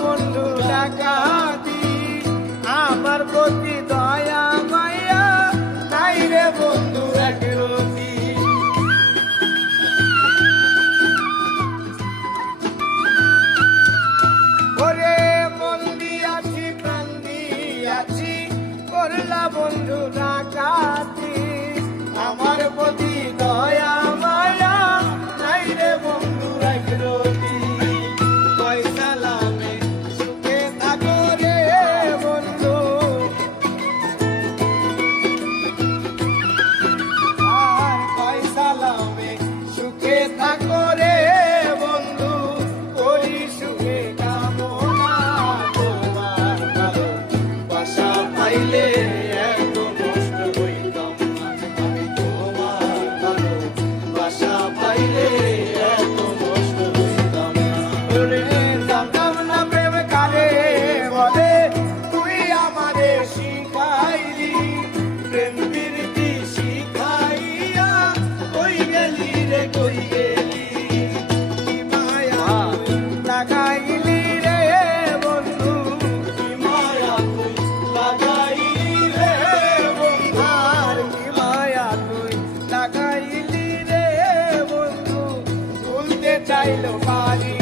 বন্ধু ডাকাতি আমার প্রতি দয়া, মায়া, নাই রে বন্ধু একরতি ওরে মন দিয়াছি, প্রাণ দিয়াছি, করলা বন্ধু ডাকাতি আমার প্রতি দয়া ले Bailo Fadi.